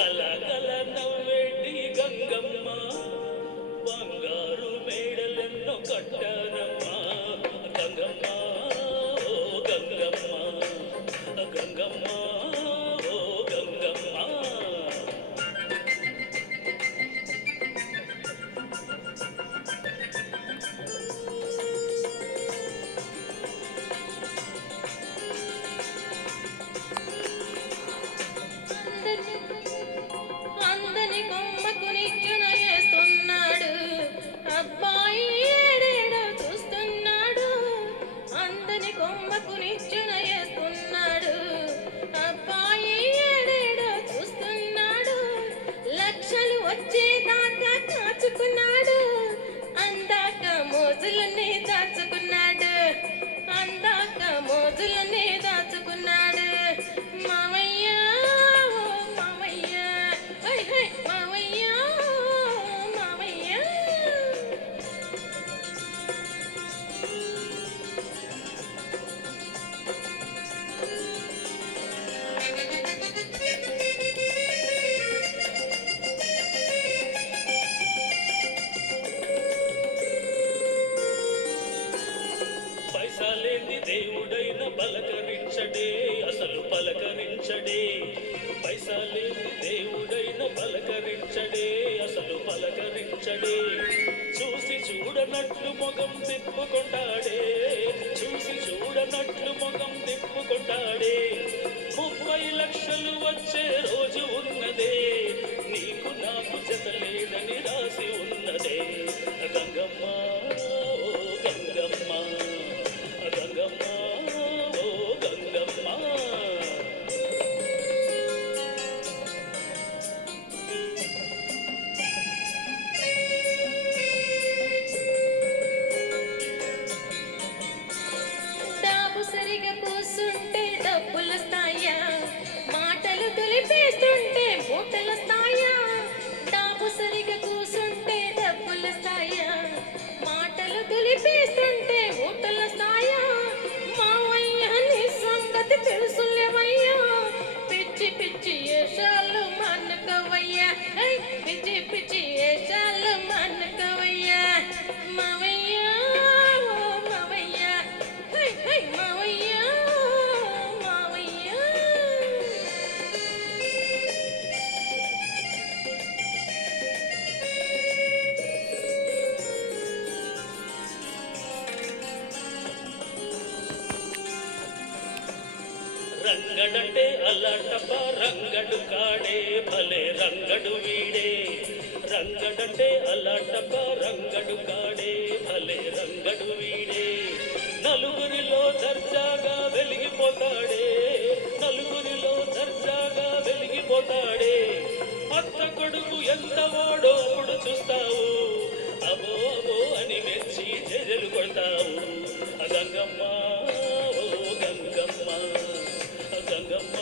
గలగల నవ్వేటి గంగమ్మ బంగారు మేడలెన్నో కట్టానమ్మా గంగమ్మ ఓ గంగమ్మ గంగమ్మ ఓ గంగమ్మ. అందని కొమ్మకు నిచ్చున వేస్తున్నాడు అబ్బాయి ఏడేడో చూస్తున్నాడు. అందని కొమ్మకు నిచ్చున వేస్తున్నాడు అబ్బాయి ఏడేడో చూస్తున్నాడు. లక్షలు వచ్చేదాకా కాచుకున్నాడు అందాక మోజులన్నీ దాచుకున్నాడు. అందాక మోజులన్నీ దాచుకున్నాడు. మామయ్య ఓ మామయ్య హై హై మామయ్య మామయ్య. పైసాలేని దేవుడైన పలకరించడే అసలు పలకరించడే. పైసాలేని దేవుడైన పలకరించడే అసలు పలకరించడే. చూసి చూడనట్లు మొగం తిప్పుకుంటాడే. చూసి చూడనట్లు మొగం తిప్పుకుంటాడే. 30 లక్షలు వచ్చే రోజు ఉన్నదే నీకు నాకు జతలేదని రాసి ఉన్నదే గంగమ్మ ఓ గంగమ్మ గంగమ్మ ఓ గంగమ్మ. డాబు సరిగా కూసుంటే డబ్బులొస్తాయా మాటలు దులిపేస్తుంటే మూటలొస్తాయా. డాబు సరిగా కూసుంటే డబ్బులొస్తాయా మాటలు దులిపేస్తుంటే మూటలొస్తాయా. మావయ్య నీ సంగతి తెలుసులేవయ్యా పిచ్చి పిచ్చి ఏషాలు మానుకోవయ్యా. పిచ్చి పిచ్చి ఏషాలు మానుకోవయ్యా. మావయ్య ఓ మావయ్య హై హై మావయ్య మావయ్య. రంగడంటే అల్లాటప్ప రంగడు కాడే భలే రంగడు వీడే. రంగడంటే అల్లాటప్ప రంగడు కాడే భలే రంగడు వీడే. నలుగురిలో దర్జాగా వెలిగిపోతాడే. నలుగురిలో దర్జాగా వెలిగిపోతాడే. అత్త కొడుకు ఎంత వాడో అప్పుడు చూస్తావు. అబో అబో అని మెచ్చి జజలు కొడతావు గంగమ్మ ఓ గంగమ్మ గంగమ్మ